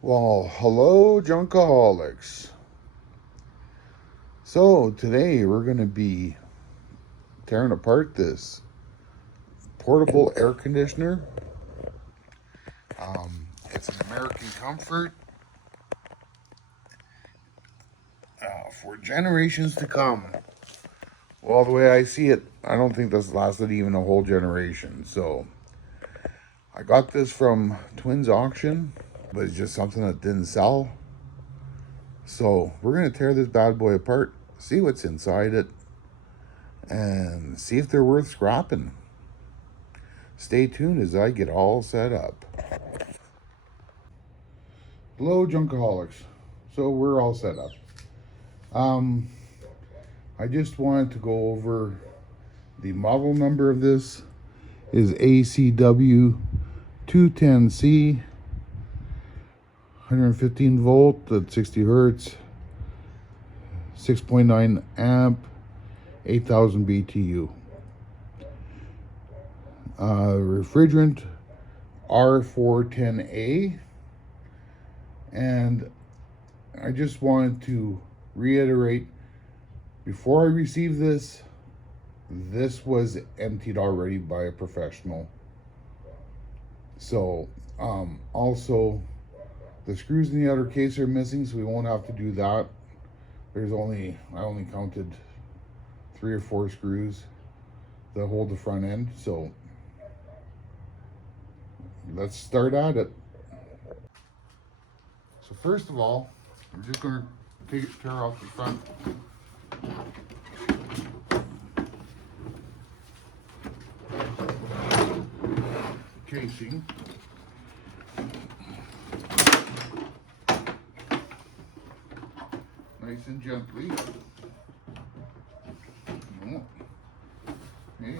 Well, hello, Junkaholics. So, today we're going to be tearing apart this portable air conditioner. It's an American Comfort for generations to come. Well, the way I see it, I don't think this lasted even a whole generation. So, I got this from Twins Auction, but it's just something that didn't sell. So, we're going to tear this bad boy apart, see what's inside it, and see if they're worth scrapping. Stay tuned as I get all set up. Hello, Junkaholics. So we're all set up. I just wanted to go over the model number of this is ACW 210C, 115 volt at 60 hertz, 6.9 amp, 8,000 BTU. Refrigerant R410A. And I just wanted to reiterate, before I received this was emptied already by a professional. So also the screws in the outer case are missing, so we won't have to do that. I only counted 3 or 4 screws that hold the front end. So let's start at it. So first of all, we're just going to tear off the front casing. Nice and gently. Okay.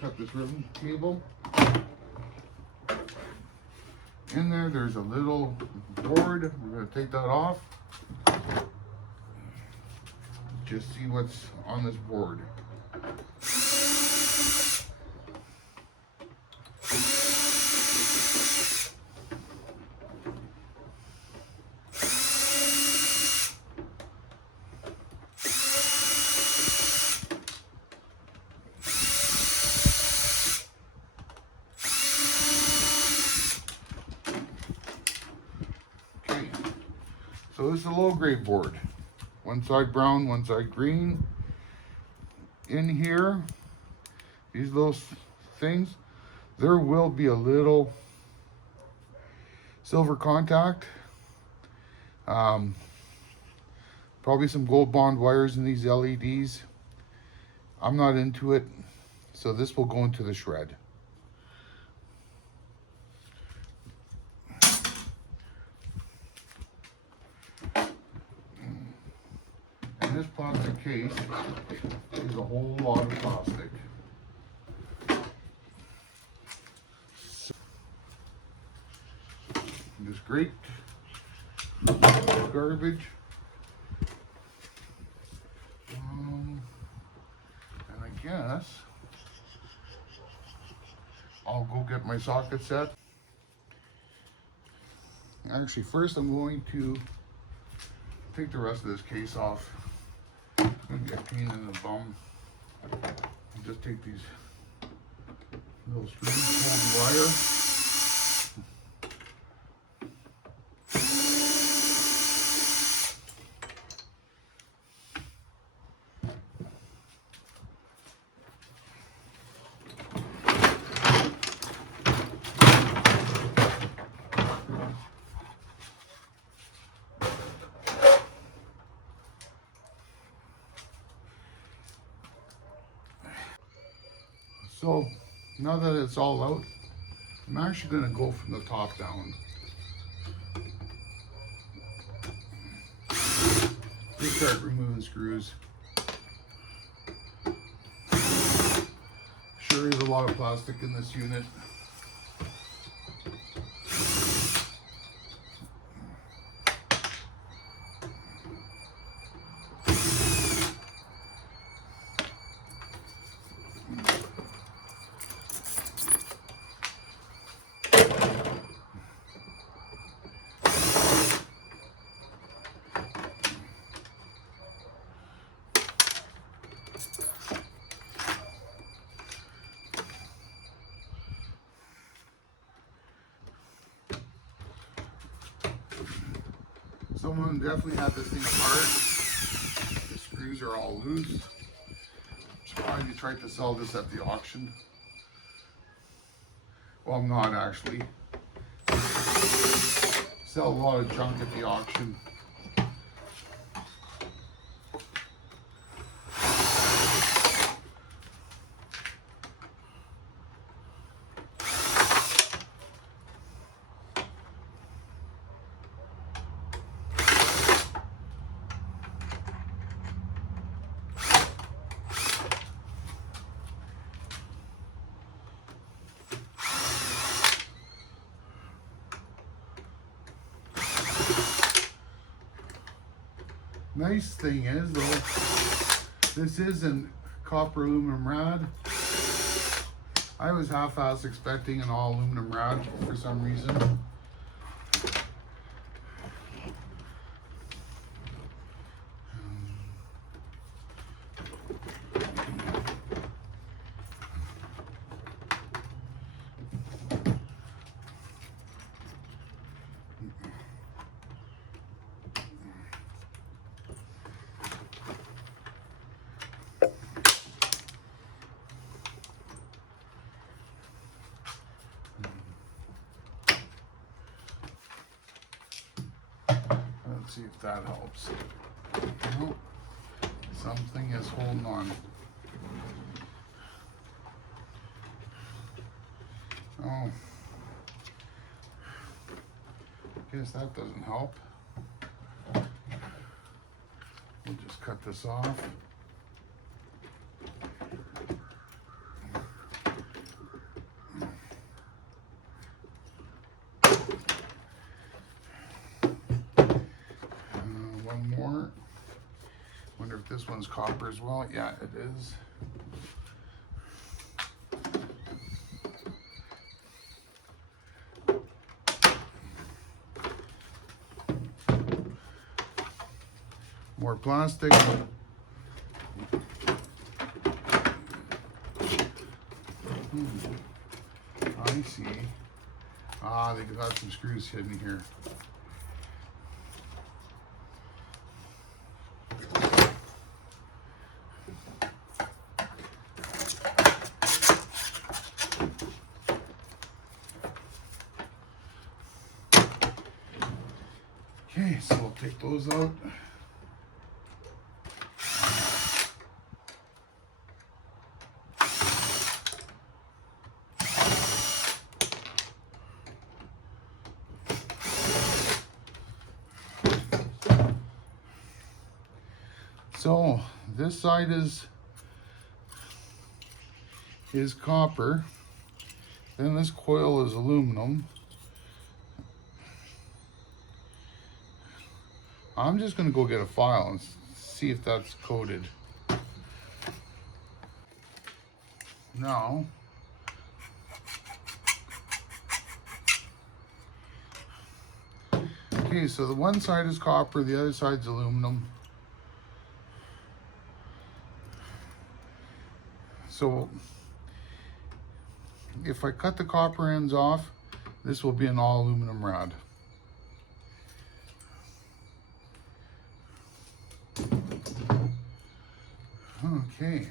Cut this ribbon cable. In there's a little board. We're going to take that off. Just see what's on this board. So this is a low grade board. One side brown, one side green. In here, these little things, there will be a little silver contact. Probably some gold bond wires in these LEDs. I'm not into it, so this will go into the shred. This plastic case is a whole lot of plastic. This grate, garbage, and I guess I'll go get my socket set. Actually, first I'm going to take the rest of this case off. I'm gonna get a pain in the bum. And just take these little strings, hold the wire. So now that it's all out, I'm actually going to go from the top down. Just start removing screws. Sure is a lot of plastic in this unit. Someone definitely had this thing apart. The screws are all loose. I'm surprised you tried to sell this at the auction. Well, I'm not actually. Sell a lot of junk at the auction. Nice thing is though, this isn't copper aluminum rad. I was half-ass expecting an all aluminum rad for some reason. Let's see if that helps. Nope. Something is holding on. Oh. Guess that doesn't help. We'll just cut this off. One more. Wonder if this one's copper as well. Yeah, it is. More plastic. I see. Ah, they got some screws hidden here. Okay, so we'll take those out. So this side is copper. Then this coil is aluminum. I'm just gonna go get a file and see if that's coated. Now, okay, so the one side is copper, the other side's aluminum. So if I cut the copper ends off, this will be an all aluminum rod. Okay.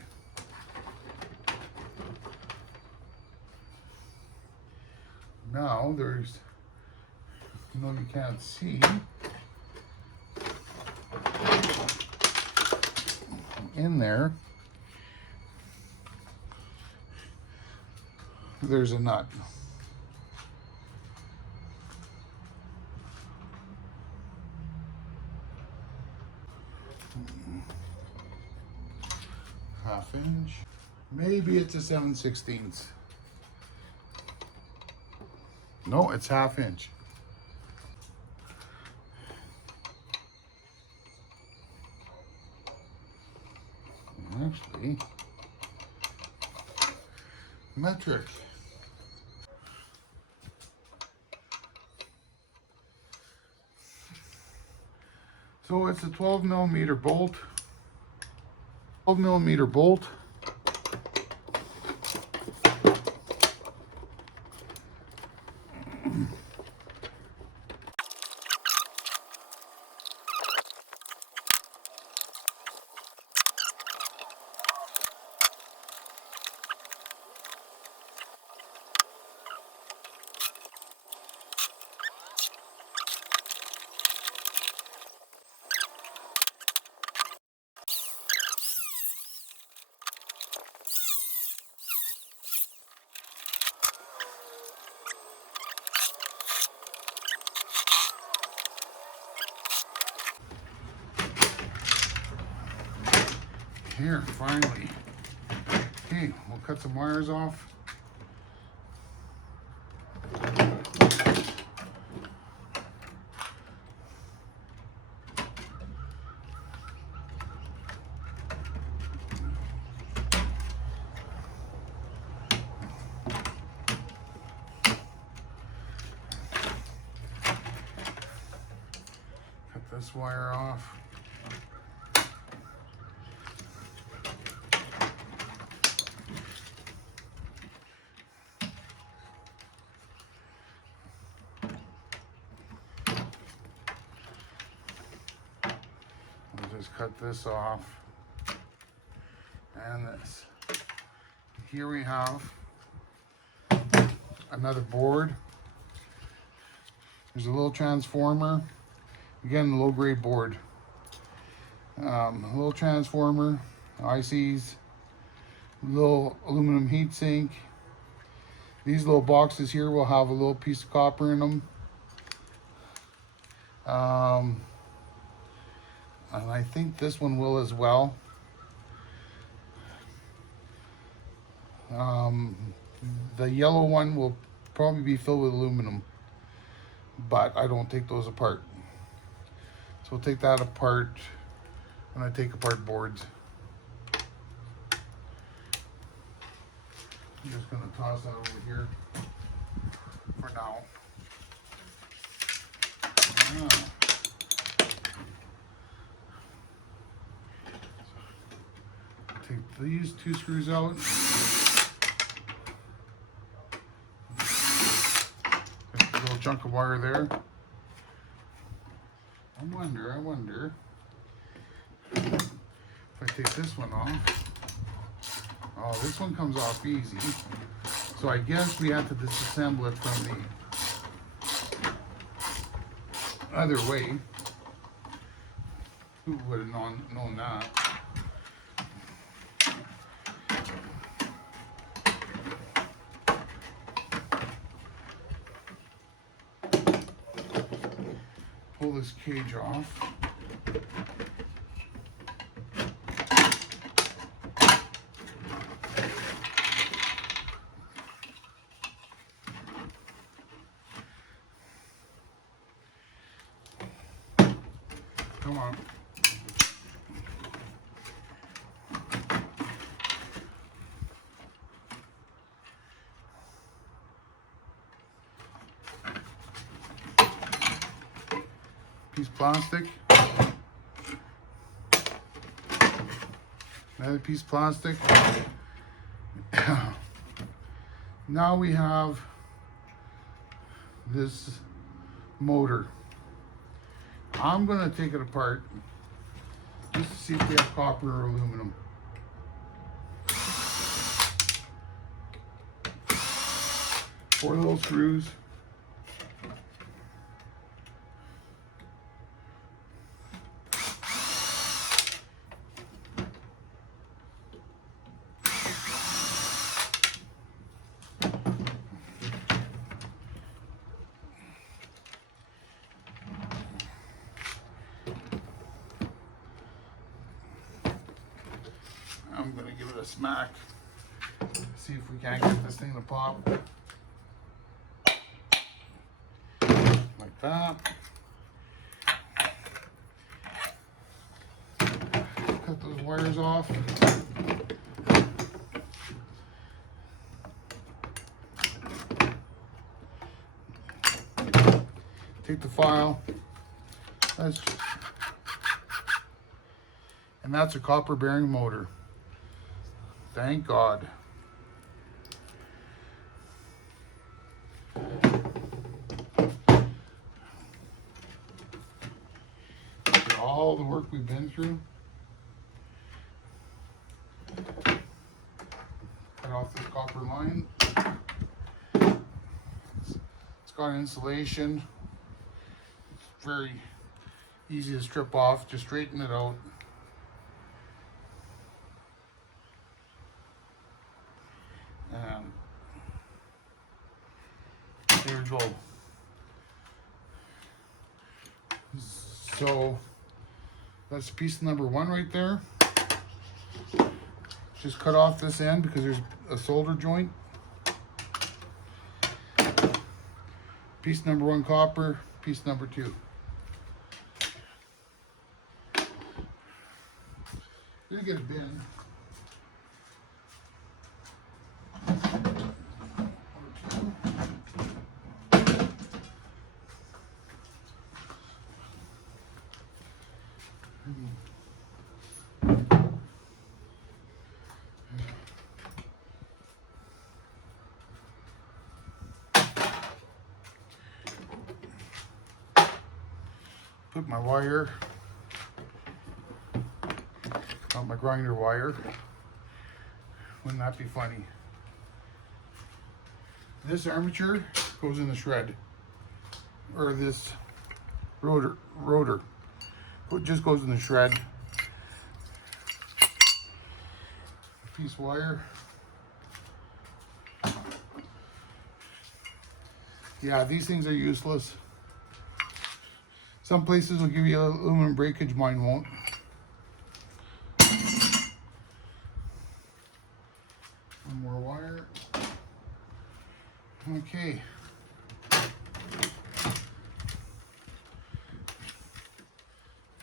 Now there's, no, you can't see, in there, there's a nut. Half inch. Maybe it's a 7/16. No, it's half inch. Actually, metric. So it's a 12mm bolt. 12mm bolt. Here, finally. Okay, we'll cut some wires off. Cut this wire off. Just cut this off and this. Here we have another board. There's a little transformer, again a low grade board. A little transformer, ICs, little aluminum heat sink. These little boxes here will have a little piece of copper in them. And I think this one will as well. The yellow one will probably be filled with aluminum, but I don't take those apart. So we'll take that apart when I take apart boards. I'm just going to toss that over here for now. Take these two screws out. There's a little chunk of wire there. I wonder if I take this one off. Oh, this one comes off easy. So I guess we have to disassemble it from the other way. Who would have known that? Pull this cage off. Come on. Piece of plastic. Another piece of plastic. Now we have this motor. I'm going to take it apart just to see if we have copper or aluminum. Four little screws. I'm going to give it a smack, see if we can't get this thing to pop. Like that. Cut those wires off. Take the file. And that's a copper bearing motor. Thank God. After all the work we've been through, cut off this copper line. It's got insulation. It's very easy to strip off. Just straighten it out. There we go. So that's piece number one right there. Just cut off this end because there's a solder joint. Piece number 1 copper, piece number 2. Gonna get a bin. Put my wire, not my grinder wire. Wouldn't that be funny? This armature goes in the shred, or this rotor it just goes in the shred. Piece of wire. Yeah, these things are useless. Some places will give you aluminum breakage, mine won't. One more wire. Okay.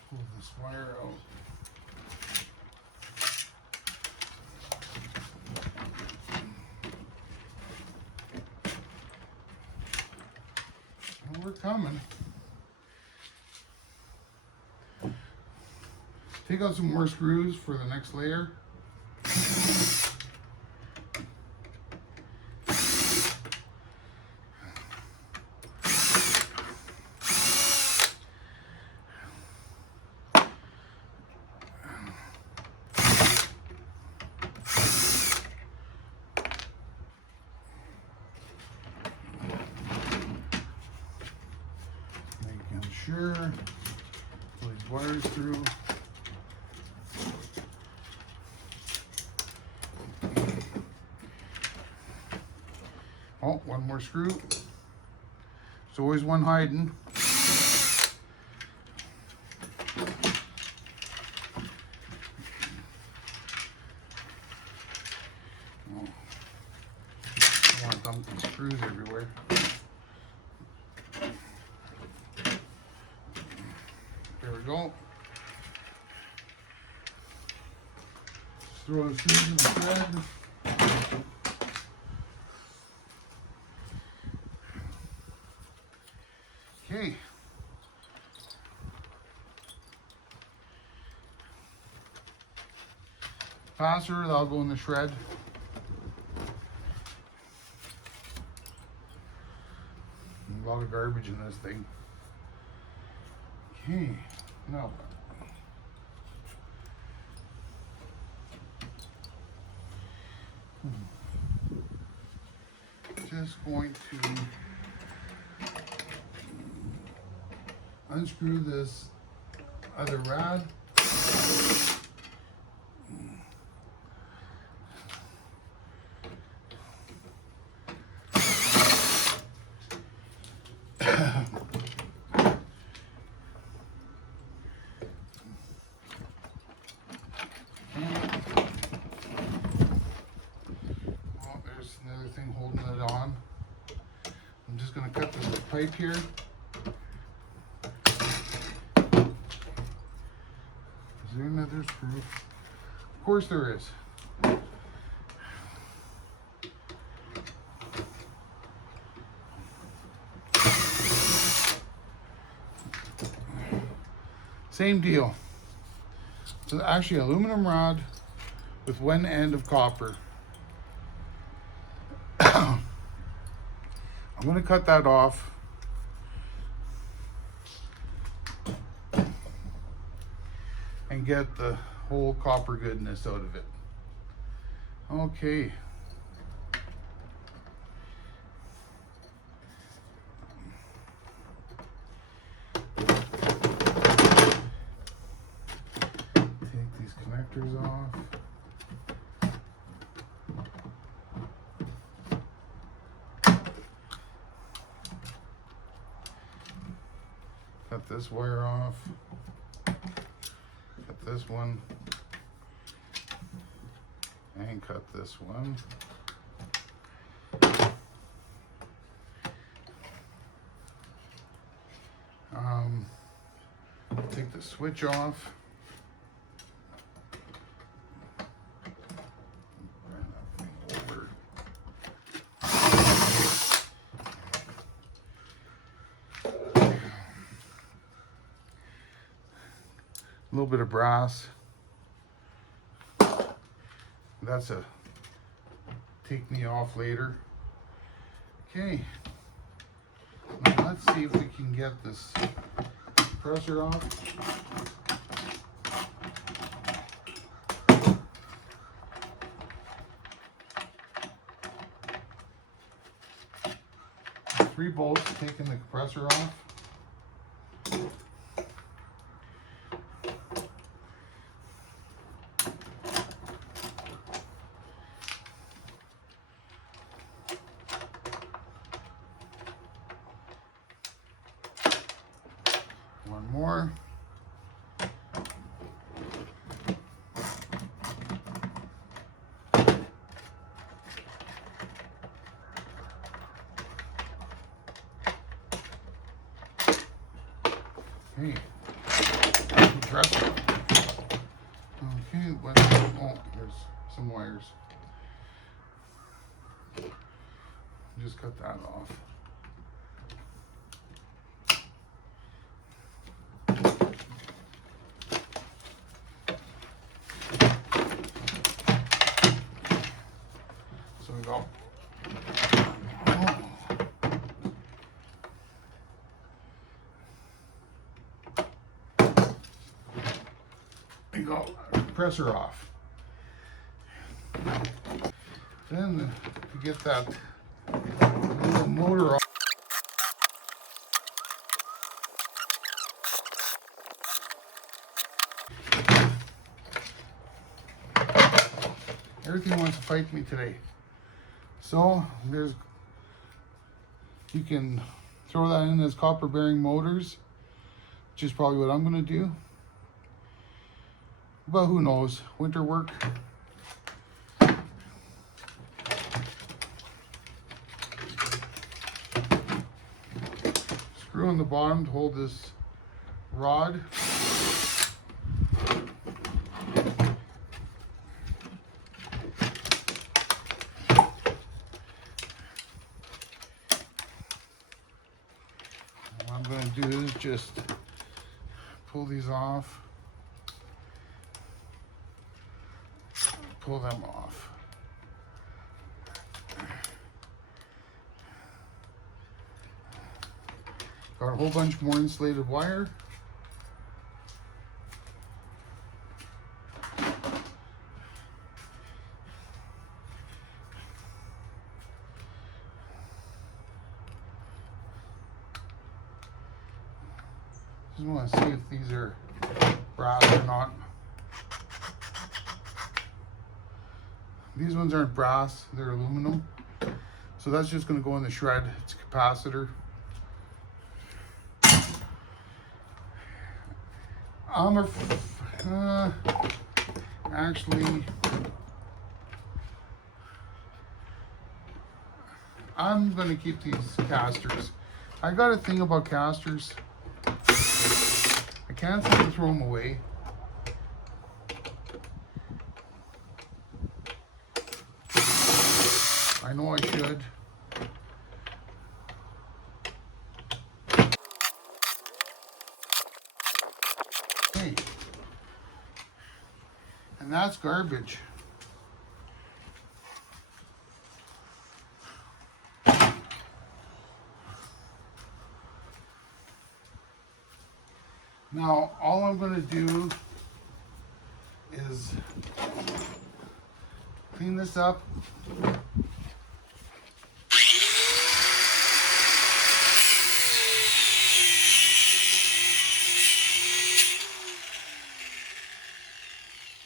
Pull this wire out. Well, we're coming. Take out some more screws for the next layer. Making sure pull these wires through. Oh, one more screw. There's always one hiding. Oh, I want dumping screws everywhere. There we go. Just throw the screws in the thread. Okay. Capacitor, that'll go in the shred. A lot of garbage in this thing. Okay, now. Just going to unscrew this other rod. There's another thing holding it on. I'm just going to cut this pipe here. Is there another screw? Of course there is. Same deal. So actually aluminum rod with one end of copper. I'm going to cut that off. And get the whole copper goodness out of it. Okay. Take these connectors off. Cut this wire off. Cut this one. and cut this one. Take the switch off. Bring that thing over. A little bit of brass. That's a take me off later. Okay. Now let's see if we can get this compressor off. Three bolts taking the compressor off. One more. Okay. Compressor. Okay, but oh, there's some wires. Just cut that off. So we go. We go. Compressor off. Then to get that little motor off. Everything wants to fight me today. So you can throw that in as copper bearing motors, which is probably what I'm going to do. But who knows? Winter work. Screw on the bottom to hold this rod. What I'm going to do is just pull these off. Pull them off. Got a whole bunch more insulated wire. Just want to see if these are brass or not. These ones aren't brass, they're aluminum. So that's just going to go in the shred. It's a capacitor. Actually, I'm going to keep these casters. I got a thing about casters. I can't seem to throw them away. I know I should. Okay. And that's garbage. Now, all I'm going to do is clean this up.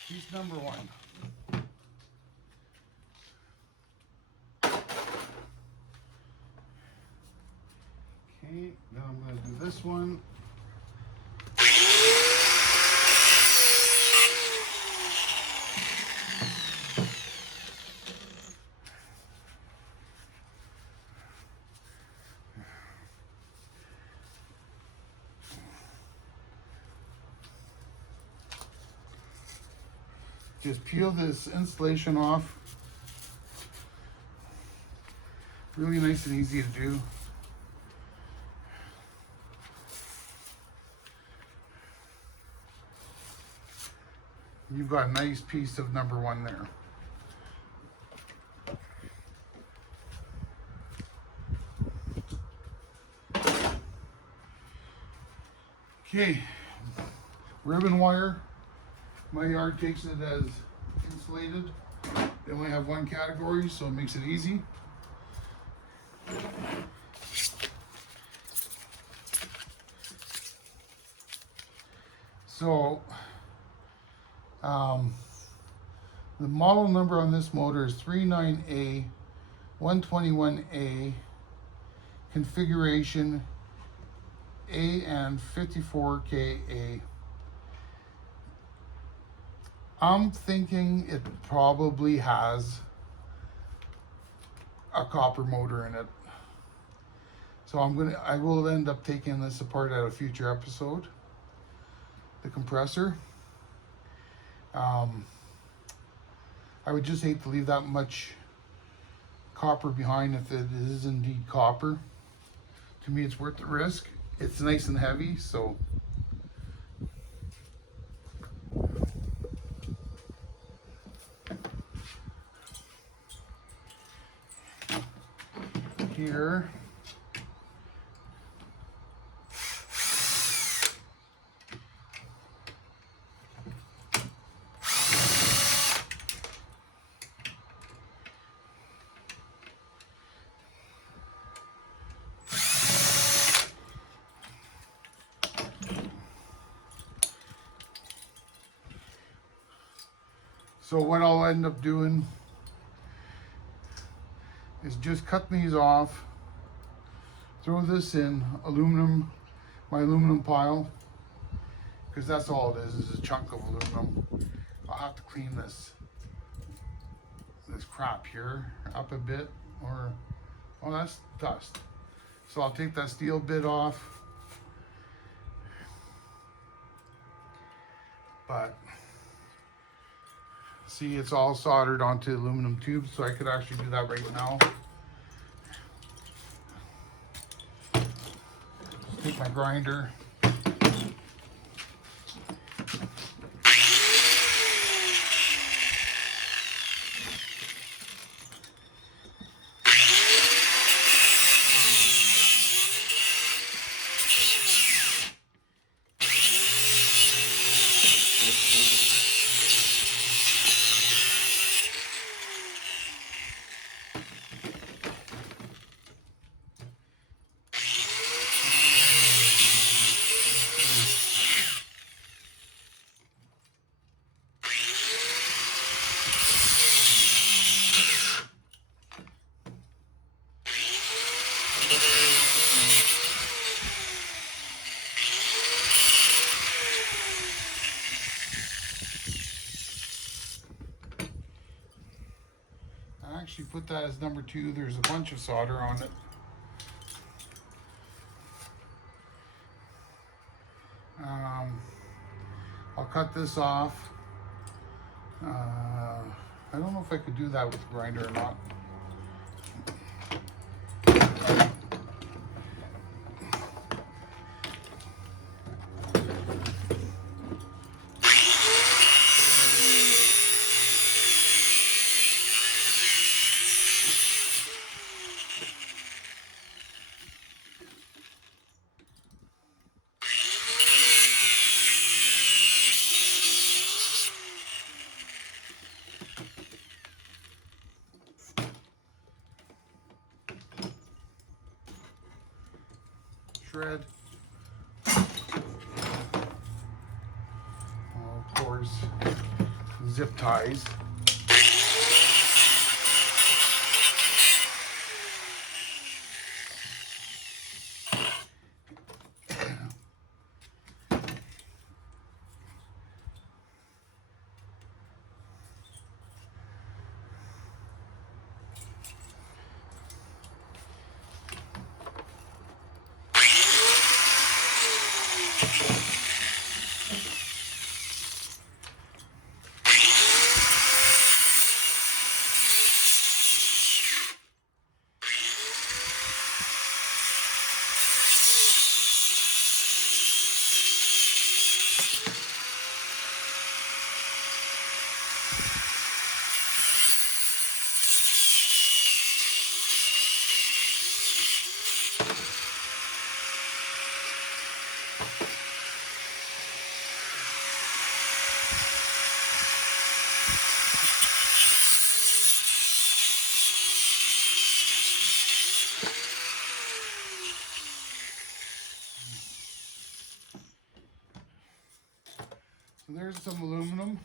Piece number one. Okay, then I'm going to do this one. Just peel this insulation off. Really nice and easy to do. You've got a nice piece of number 1 there. Okay, ribbon wire. My yard takes it as insulated. They only have 1 category, so it makes it easy. So, the model number on this motor is 39A 121A, configuration A and 54KA. I'm thinking it probably has a copper motor in it. So I will end up taking this apart at a future episode. The compressor. I would just hate to leave that much copper behind if it is indeed copper. To me, it's worth the risk. It's nice and heavy, so here. So what I'll end up doing is just cut these off, throw this in my aluminum pile, because that's all it is a chunk of aluminum. I'll have to clean this crap here up a bit, or, oh, that's dust. So I'll take that steel bit off, but see, it's all soldered onto aluminum tubes, so I could actually do that right now. Just take my grinder. Actually put that as number 2. There's a bunch of solder on it. I'll cut this off. I don't know if I could do that with the grinder or not. Shred. Of course, zip ties. So there's some aluminum.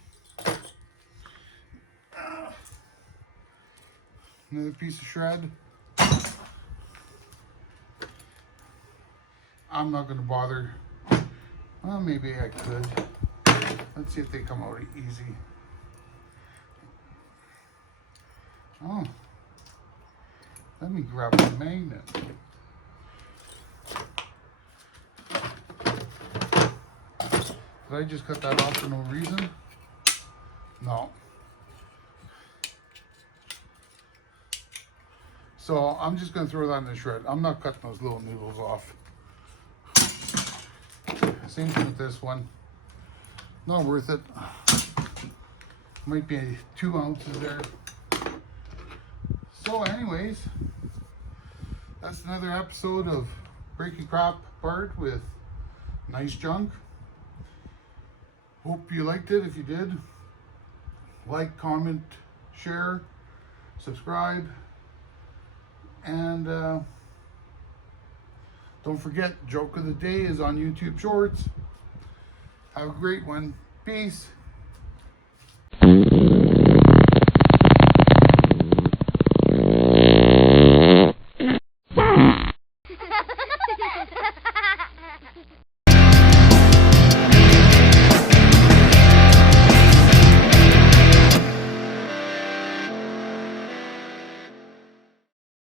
Another piece of shred. I'm not going to bother. Well, maybe I could. Let's see if they come out easy. Oh, let me grab the magnet. Did I just cut that off for no reason? No. So I'm just going to throw that in the shred. I'm not cutting those little noodles off. Same thing with this one. Not worth it. Might be 2 ounces there. So anyways, that's another episode of Breaking Crap Apart with nice junk. Hope you liked it. If you did, like, comment, share, subscribe, and don't forget, Joke of the Day is on YouTube Shorts. Have a great one. Peace.